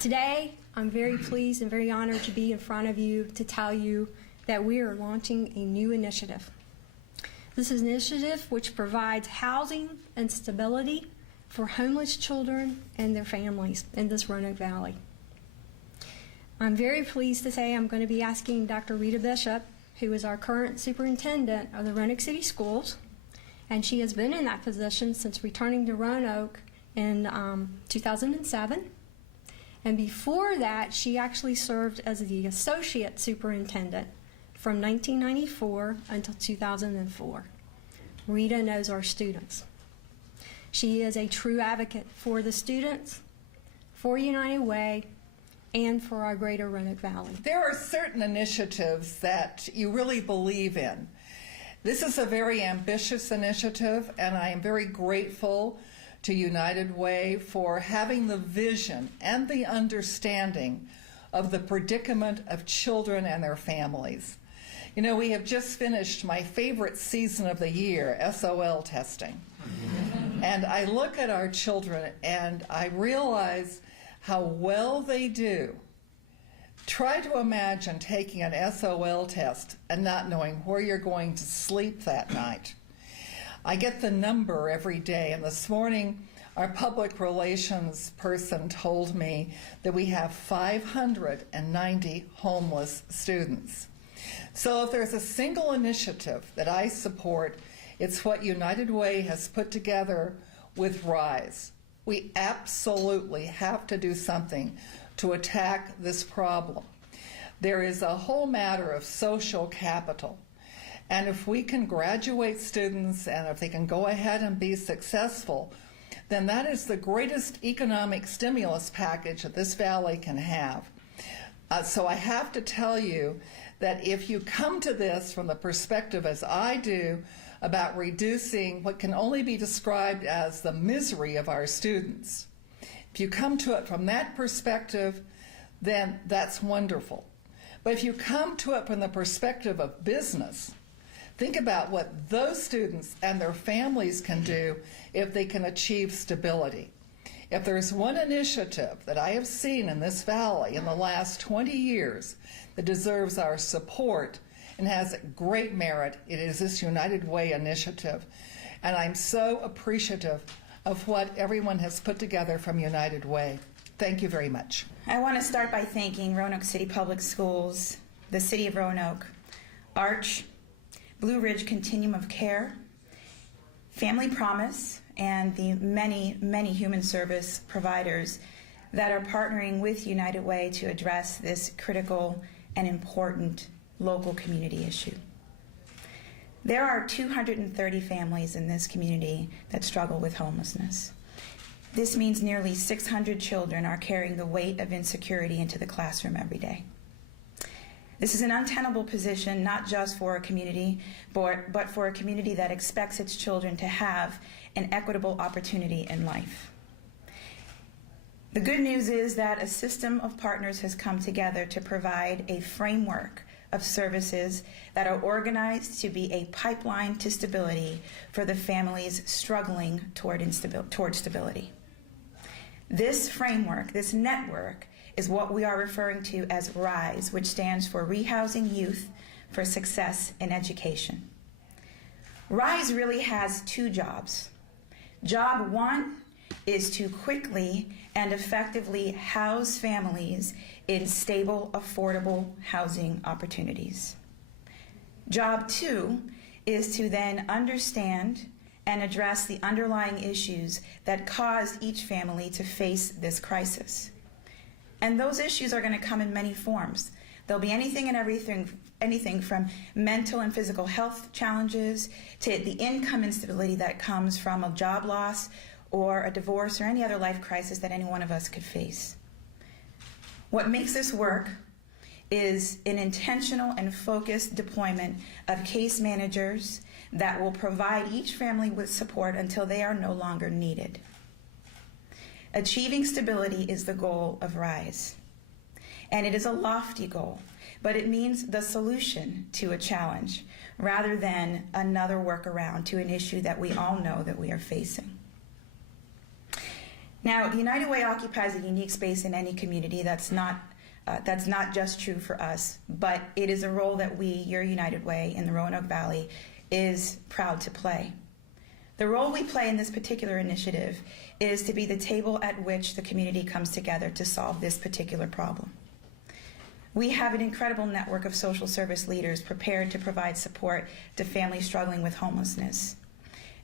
Today, I'm very pleased and very honored to be in front of you to tell you that we are launching a new initiative. This is an initiative which provides housing and stability for homeless children and their families in this Roanoke Valley. I'm very pleased to say I'm going to be asking Dr. Rita Bishop, who is our current superintendent of the Roanoke City Schools, and she has been in that position since returning to Roanoke in 2007. And before that, she actually served as the associate superintendent from 1994 until 2004. Rita knows our students. She is a true advocate for the students, for United Way, and for our greater Roanoke Valley. There are certain initiatives that you really believe in. This is a very ambitious initiative, and I am very grateful to United Way for having the vision and the understanding of the predicament of children and their families. You know, we have just finished my favorite season of the year, SOL testing. And I look at our children and I realize how well they do. Try to imagine taking an SOL test and not knowing where you're going to sleep that night. I get the number every day, and this morning our public relations person told me that we have 590 homeless students. So if there's a single initiative that I support, it's what United Way has put together with RYSE. We absolutely have to do something to attack this problem. There is a whole matter of social capital. And if we can graduate students and if they can go ahead and be successful, then that is the greatest economic stimulus package that this valley can have. So I have to tell you that if you come to this from the perspective as I do about reducing what can only be described as the misery of our students, if you come to it from that perspective, then that's wonderful. But if you come to it from the perspective of business, think about what those students and their families can do if they can achieve stability. If there's one initiative that I have seen in this valley in the last 20 years that deserves our support and has great merit, it is this United Way initiative. And I'm so appreciative of what everyone has put together from United Way. Thank you very much. I want to start by thanking Roanoke City Public Schools, the City of Roanoke, ARCH, Blue Ridge Continuum of Care, Family Promise, and the many, many human service providers that are partnering with United Way to address this critical and important local community issue. There are 230 families in this community that struggle with homelessness. This means nearly 600 children are carrying the weight of insecurity into the classroom every day. This is an untenable position, not just for a community, but for a community that expects its children to have an equitable opportunity in life. The good news is that a system of partners has come together to provide a framework of services that are organized to be a pipeline to stability for the families struggling toward stability. This framework, this network, is what we are referring to as RYSE, which stands for Rehousing Youth for Success in Education. RYSE really has two jobs. Job one is to quickly and effectively house families in stable, affordable housing opportunities. Job two is to then understand and address the underlying issues that caused each family to face this crisis. And those issues are going to come in many forms. There'll be anything and anything from mental and physical health challenges to the income instability that comes from a job loss or a divorce or any other life crisis that any one of us could face. What makes this work is an intentional and focused deployment of case managers that will provide each family with support until they are no longer needed. Achieving stability is the goal of RYSE, and it is a lofty goal, but it means the solution to a challenge rather than another workaround to an issue that we all know that we are facing. Now, United Way occupies a unique space in any community. That's not just true for us, but it is a role that we, your United Way in the Roanoke Valley, is proud to play. The role we play in this particular initiative is to be the table at which the community comes together to solve this particular problem. We have an incredible network of social service leaders prepared to provide support to families struggling with homelessness.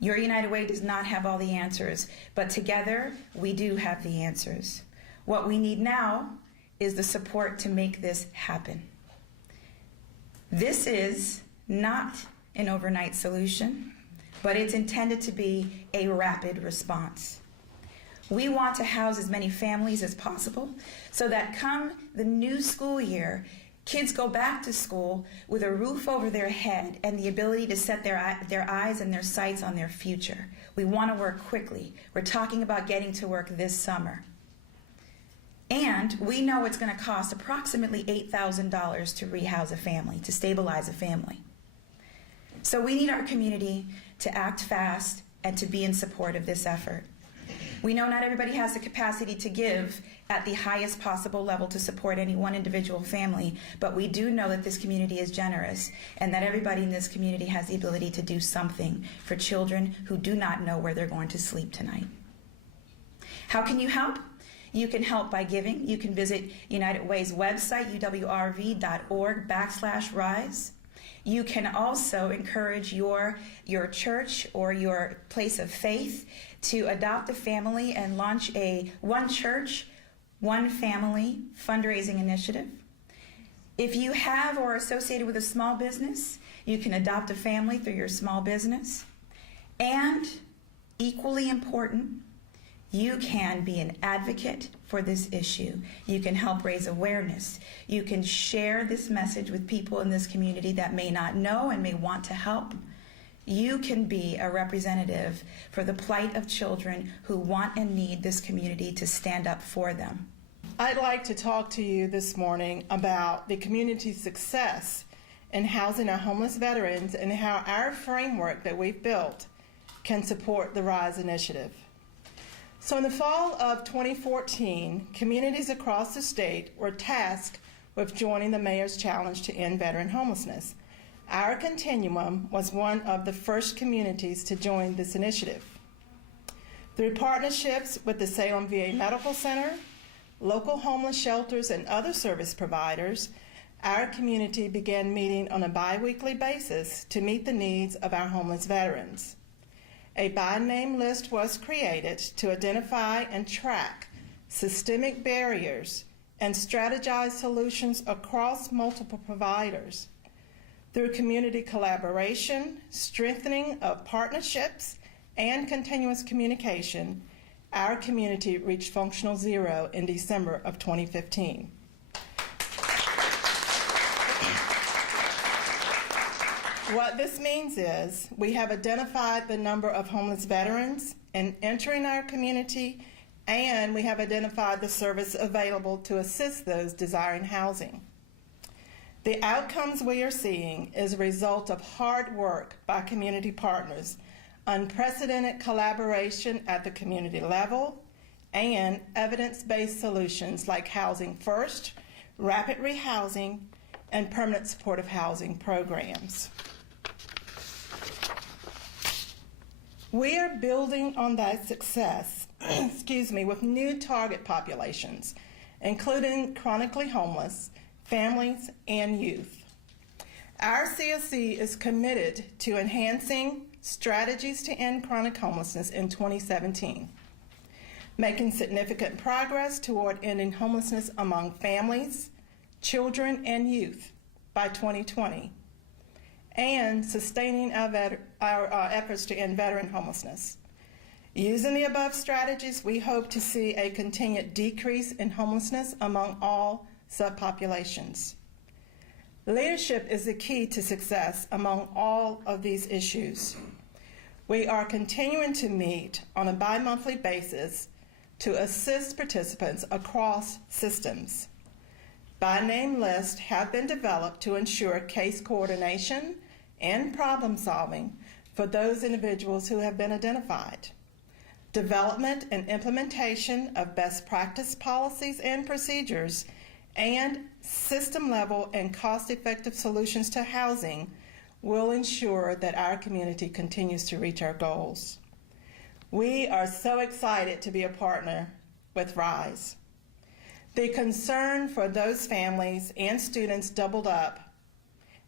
Your United Way does not have all the answers, but together we do have the answers. What we need now is the support to make this happen. This is not an overnight solution, but it's intended to be a rapid response. We want to house as many families as possible so that come the new school year, kids go back to school with a roof over their head and the ability to set their eyes and their sights on their future. We want to work quickly. We're talking about getting to work this summer. And we know it's going to cost approximately $8,000 to rehouse a family, to stabilize a family. So we need our community to act fast and to be in support of this effort. We know not everybody has the capacity to give at the highest possible level to support any one individual family, but we do know that this community is generous and that everybody in this community has the ability to do something for children who do not know where they're going to sleep tonight. How can you help? You can help by giving. You can visit United Way's website, uwrv.org/RYSE. You can also encourage your church or your place of faith to adopt a family and launch a One Church, One Family fundraising initiative. If you have or are associated with a small business, you can adopt a family through your small business. And equally important, you can be an advocate for this issue. You can help raise awareness. You can share this message with people in this community that may not know and may want to help. You can be a representative for the plight of children who want and need this community to stand up for them. I'd like to talk to you this morning about the community's success in housing our homeless veterans and how our framework that we've built can support the RYSE initiative. So in the fall of 2014, communities across the state were tasked with joining the Mayor's Challenge to End Veteran Homelessness. Our continuum was one of the first communities to join this initiative. Through partnerships with the Salem VA Medical Center, local homeless shelters, and other service providers, our community began meeting on a bi-weekly basis to meet the needs of our homeless veterans. A by-name list was created to identify and track systemic barriers and strategize solutions across multiple providers. Through community collaboration, strengthening of partnerships, and continuous communication, our community reached functional zero in December of 2015. What this means is we have identified the number of homeless veterans entering our community, and we have identified the service available to assist those desiring housing. The outcomes we are seeing is a result of hard work by community partners, unprecedented collaboration at the community level, and evidence-based solutions like Housing First, rapid rehousing, and permanent supportive housing programs. We are building on that success with new target populations, including chronically homeless, families, and youth. Our CSC is committed to enhancing strategies to end chronic homelessness in 2017, making significant progress toward ending homelessness among families, children, and youth by 2020, and sustaining our efforts to end veteran homelessness. Using the above strategies, we hope to see a continued decrease in homelessness among all subpopulations. Leadership is the key to success among all of these issues. We are continuing to meet on a bi-monthly basis to assist participants across systems. By-name lists have been developed to ensure case coordination and problem solving for those individuals who have been identified. development and implementation of best practice policies and procedures, and system-level and cost-effective solutions to housing will ensure that our community continues to reach our goals. We are so excited to be a partner with RYSE. The concern for those families and students doubled up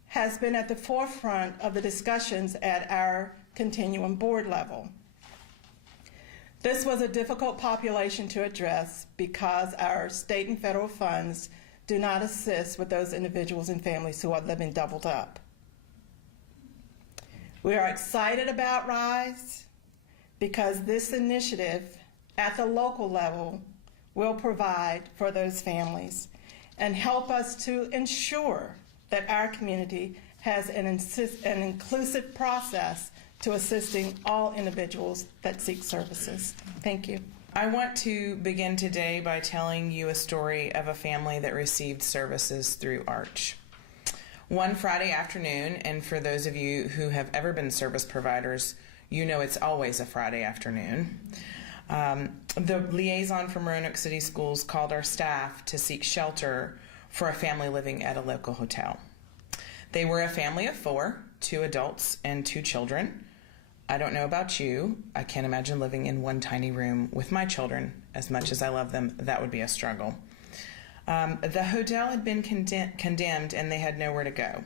has been at the forefront of the discussions at our Continuum board level. This was a difficult population to address because our state and federal funds do not assist with those individuals and families who are living doubled up. We are excited about RYSE because this initiative at the local level will provide for those families and help us to ensure that our community has an inclusive process to assisting all individuals that seek services. Thank you. I want to begin today by telling you a story of a family that received services through Arch. One Friday afternoon, and for those of you who have ever been service providers, you know it's always a Friday afternoon. The liaison from Roanoke City Schools called our staff to seek shelter for a family living at a local hotel. They were a family of 4, 2 adults and 2 children. I don't know about you. I can't imagine living in one tiny room with my children. As much as I love them, that would be a struggle. The hotel had been condemned and they had nowhere to go.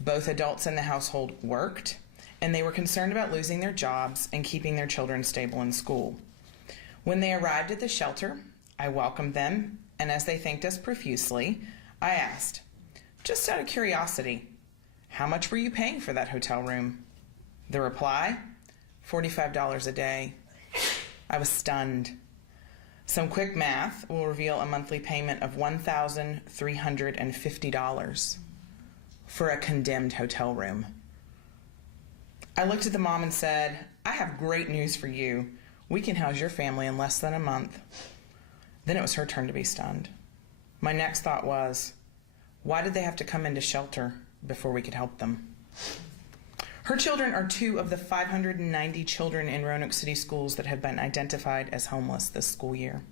Both adults in the household worked, and they were concerned about losing their jobs and keeping their children stable in school. When they arrived at the shelter, I welcomed them, and as they thanked us profusely, I asked, just out of curiosity, how much were you paying for that hotel room? The reply, $45 a day. I was stunned. Some quick math will reveal a monthly payment of $1,350 for a condemned hotel room. I looked at the mom and said, I have great news for you. We can house your family in less than a month. Then it was her turn to be stunned. My next thought was, why did they have to come into shelter before we could help them? Her children are 2 of the 590 children in Roanoke City Schools that have been identified as homeless this school year.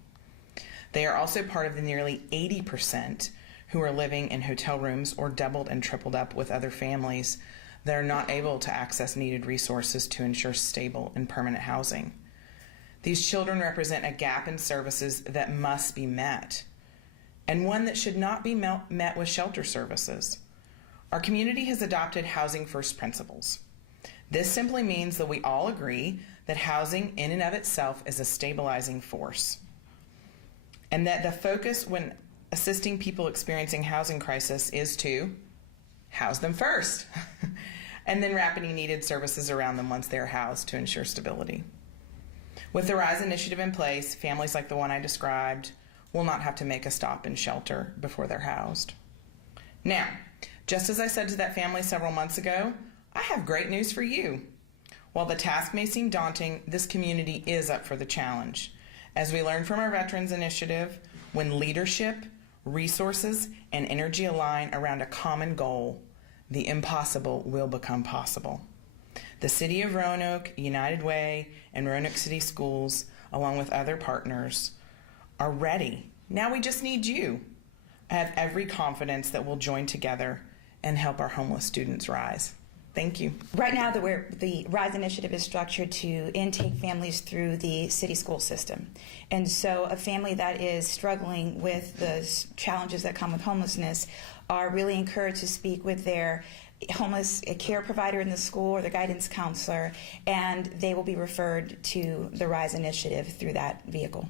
They are also part of the nearly 80% who are living in hotel rooms or doubled and tripled up with other families that are not able to access needed resources to ensure stable and permanent housing. These children represent a gap in services that must be met, and one that should not be met with shelter services. Our community has adopted housing first principles. This simply means that we all agree that housing in and of itself is a stabilizing force, and that the focus when assisting people experiencing housing crisis is to house them first, and then wrap any needed services around them once they're housed to ensure stability. With the RYSE initiative in place, families like the one I described will not have to make a stop in shelter before they're housed. Now, just as I said to that family several months ago, I have great news for you. While the task may seem daunting, this community is up for the challenge. As we learned from our Veterans Initiative, when leadership, resources, and energy align around a common goal, the impossible will become possible. The City of Roanoke, United Way, and Roanoke City Schools, along with other partners, are ready. Now we just need you. I have every confidence that we'll join together and help our homeless students rise. Thank you. Right now, the RYSE initiative is structured to intake families through the city school system. And so a family that is struggling with the challenges that come with homelessness are really encouraged to speak with their homeless care provider in the school or the guidance counselor, and they will be referred to the RYSE initiative through that vehicle.